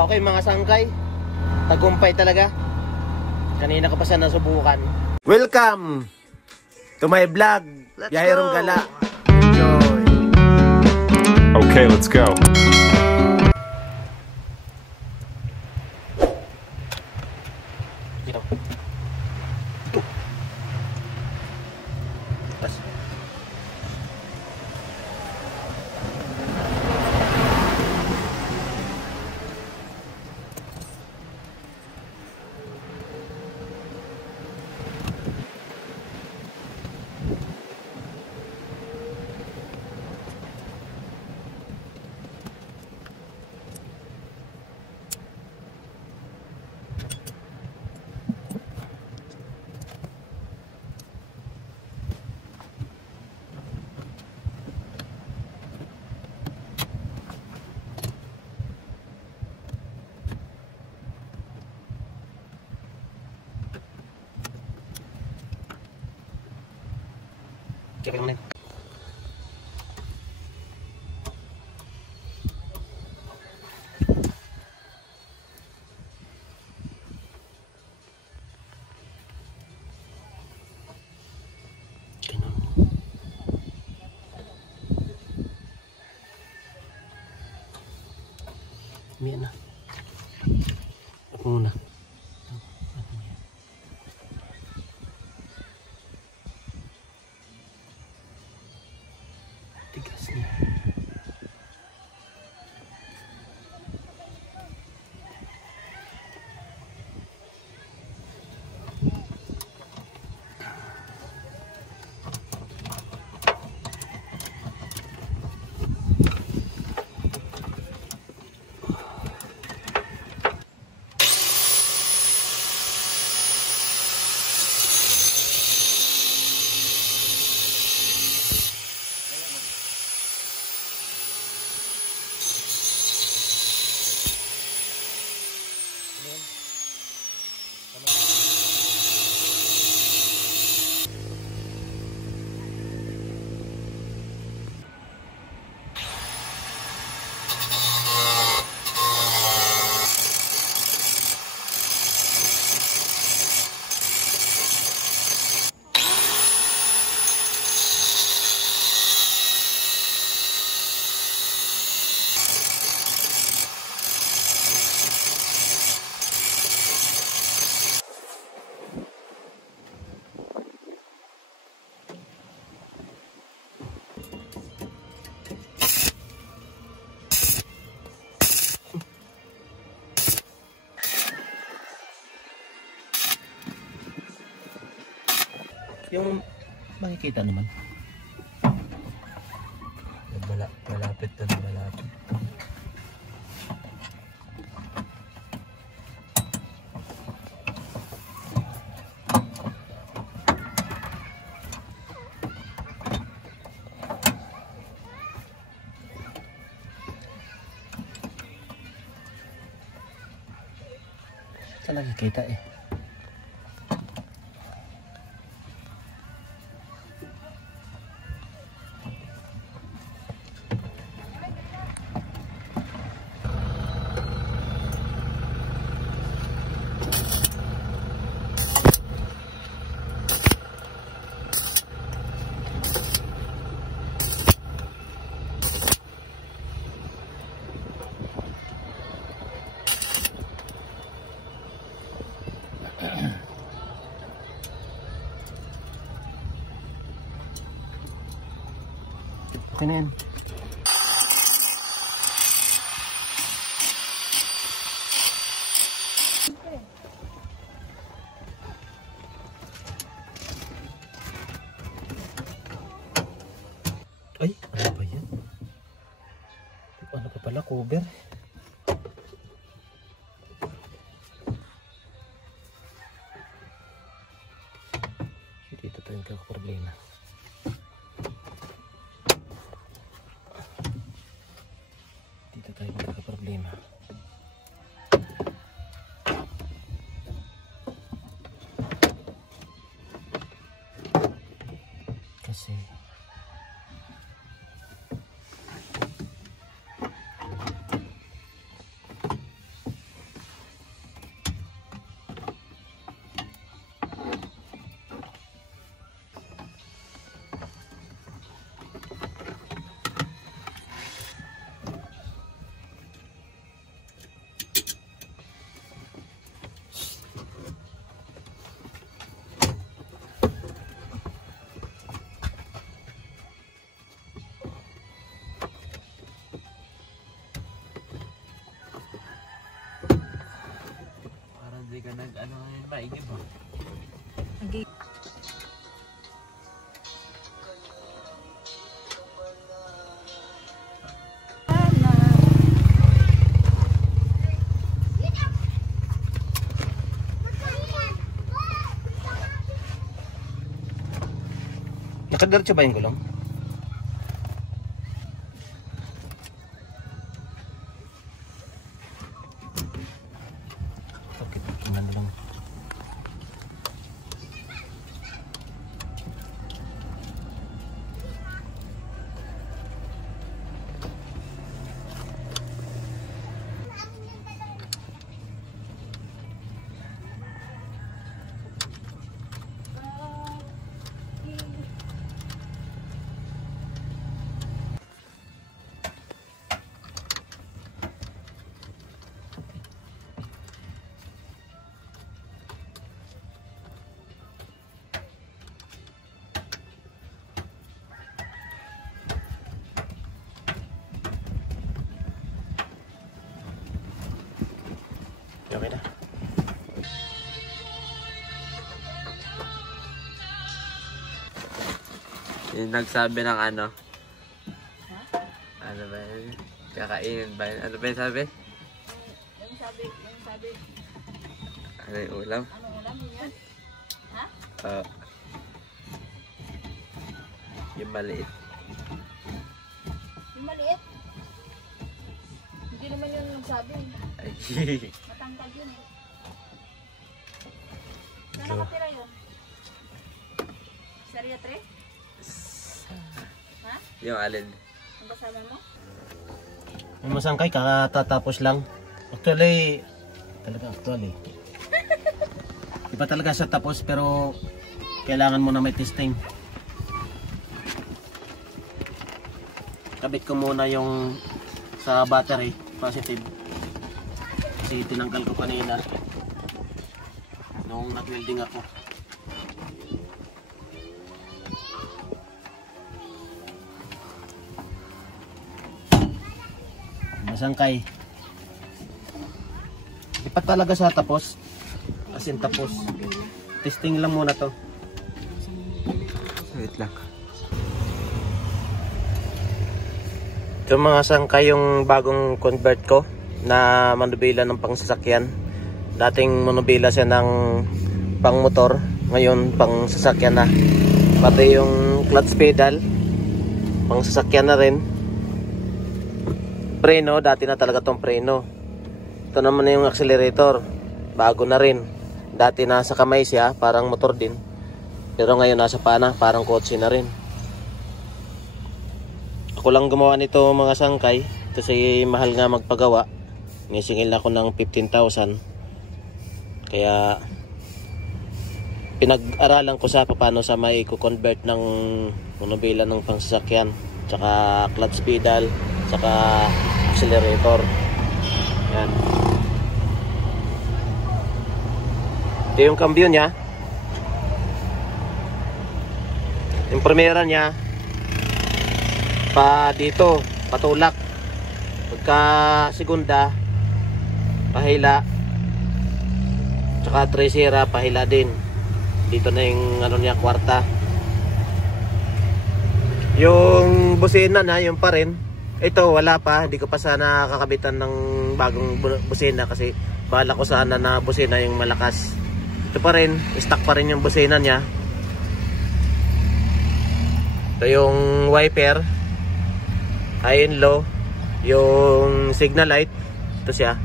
Okay mga sangkay, tagumpay talaga. Kanina ka pa sana nasubukan. Welcome to my vlog. Biyahirong Gala. Enjoy. Okay, let's go. Dito. Check lang natin. Yan na. Ako muna. Tigas niya. Yung makikita naman. Malapit na malapit. Saan nakikita eh? Okay na yan. Ay, ano ba yan? Ano pa pala, cover? Dito tayo nagkakaproblema. Dito tayo nagkakaproblema. Kasi Hindi ka nag-ano ngayon ba? Igib ba? Nakadiretso ba yung gulong? Okay, tingnan lang. Okay na. Yung nagsabi ng ano? Ano ba yun? Kakainin ba yun? Ano ba yung sabi? Yung sabi. Ano yung ulam? Anong ulam yun? Ha? Yung maliit. Yung maliit. Hindi naman yun nagsabi. Ay, Matangkad yun eh. Saan nakatira yun? Sa Rio 3? Ha? yung alin? Ang kasama mo? May masangkay, kakatapos lang. Actually. Di ba talaga siya tapos pero kailangan mo na may testing. Kabit ko muna yung sa battery, positive. Kasi tinanggal ko kanina nung nag-welding ako. Masangkay. Di pa talaga siya tapos. As in tapos. Testing lang muna to. Wait lang. Ito mga sangkay yung bagong convert ko na manubila ng pangsasakyan. Dating manubila siya ng pangmotor, ngayon pangsasakyan na. Pati yung clutch pedal, pangsasakyan na rin. Preno, dati na talaga tong preno. Ito naman na yung accelerator, bago na rin. Dati nasa kamay siya, parang motor din. Pero ngayon nasa pana, parang kotse na rin. Ako lang gumawa nito mga sangkay kasi mahal nga magpagawa. Nisingil ako ng 15,000. Kaya pinag-aralan ko sa paano sa may i-convert ng manubila ng pangsasakyan, tsaka clutch pedal, tsaka accelerator. Yan. Ito yung cambio niya. Yung primera niya pa dito, patulak. Pagka segunda, pahila. Tsaka tresera, pahila din. Dito na yung ano niya, kwarta. Yung busina na, yung pa rin. Ito wala pa, hindi ko pa sana kakabitan ng bagong busina kasi bahala ko sana na busina yung malakas. Ito pa rin, stock pa rin yung busina niya. Ito yung wiper, high and low. Yung signal light, ito siya.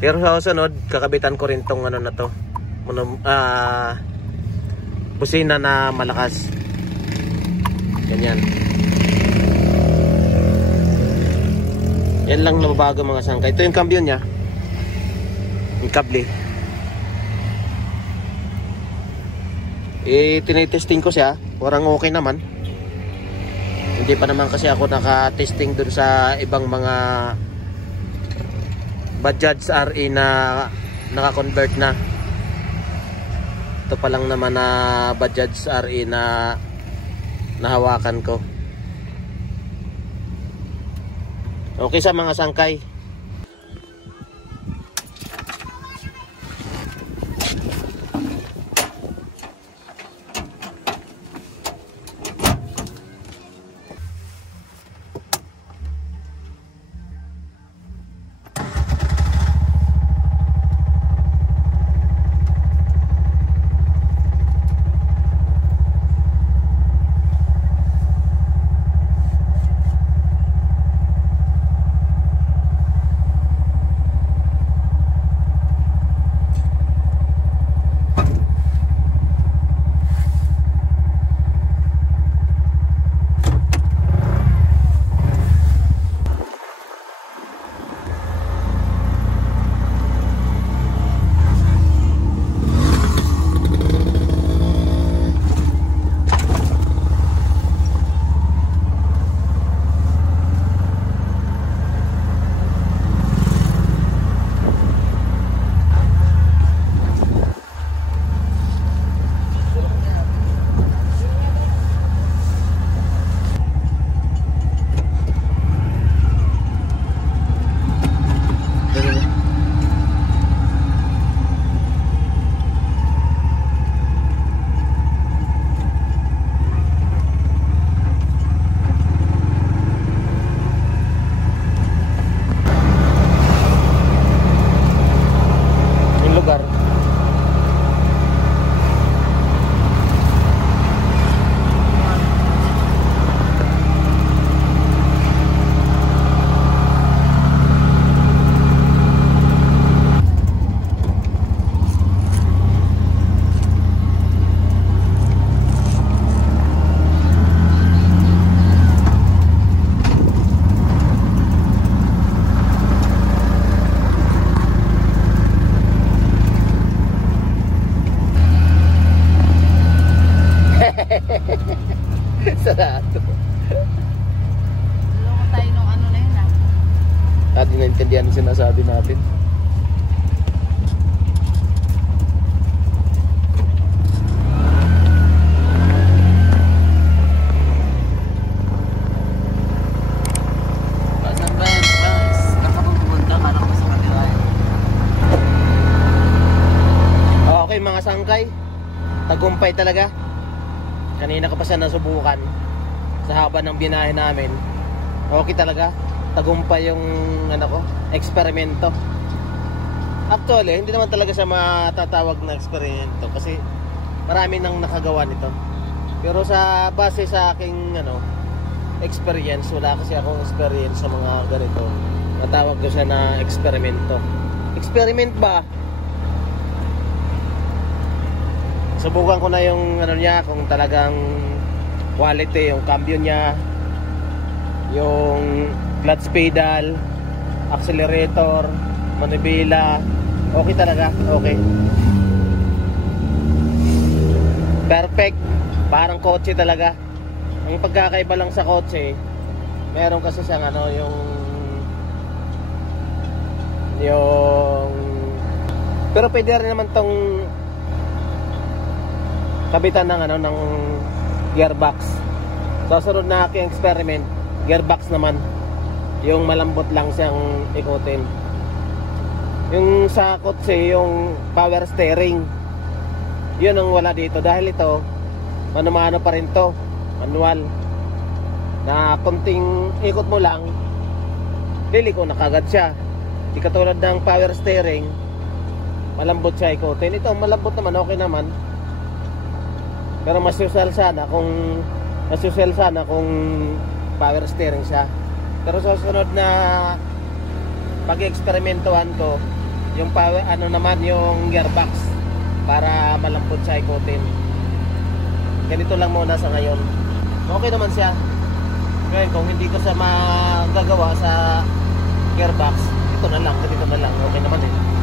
Pero sa sunod, kakabitan ko rin tong ano na to, busina na malakas. Ganyan. Yan lang na bago mga sangkay. Ito yung cambio niya, yung kable. Tinitesting ko siya, parang okay naman. Hindi pa naman kasi ako naka-testing dun sa ibang mga Bajaj RE na naka-convert na. Ito pa lang naman na Bajaj RE na nahawakan ko. Okay sa mga sangkay. yan sinasabi natin. Saan ba yan? Kapag pumunta, parang ko sa kanila yun. Okay mga sangkay, tagumpay talaga. Kanina ko pa siya nasubukan sa haba ng binahe namin. Okay talaga, tagumpay yung eksperimento. Actually, hindi naman talaga siya matatawag na eksperimento kasi marami nang nakagawa nito. Pero sa base sa aking experience, wala kasi akong experience sa mga ganito. Natawag ko siya na eksperimento. Experiment ba? Subukan ko na yung niya, kung talagang quality yung cambio niya, yung clutch pedal, accelerator, manibela, okay talaga, okay. Perfect, parang kotse talaga. Ang pagkakaiba lang sa kotse, meron kasi siyang yung pero pwede rin naman tong kabitan ng gearbox. Sa sunod na aking experiment, gearbox naman, yung malambot lang siyang ikutin. Yung sa kotse, yung power steering, yun ang wala dito. Dahil ito, mano-mano pa rin to, manual, na konting ikot mo lang, liliko na kagad siya. Di katulad ng power steering, malambot siya ikutin. Ito malambot naman, okay naman. Pero mas usual sana kung power steering siya. Pero sa sunod na pag-eksperimentuhan ko, yung power naman yung gearbox para malambot siya ikutin. Ganito lang muna sa ngayon. Okay naman siya. Ngayon kung hindi ko siya magagawa sa gearbox, ito na lang, ganito na lang. Okay naman eh.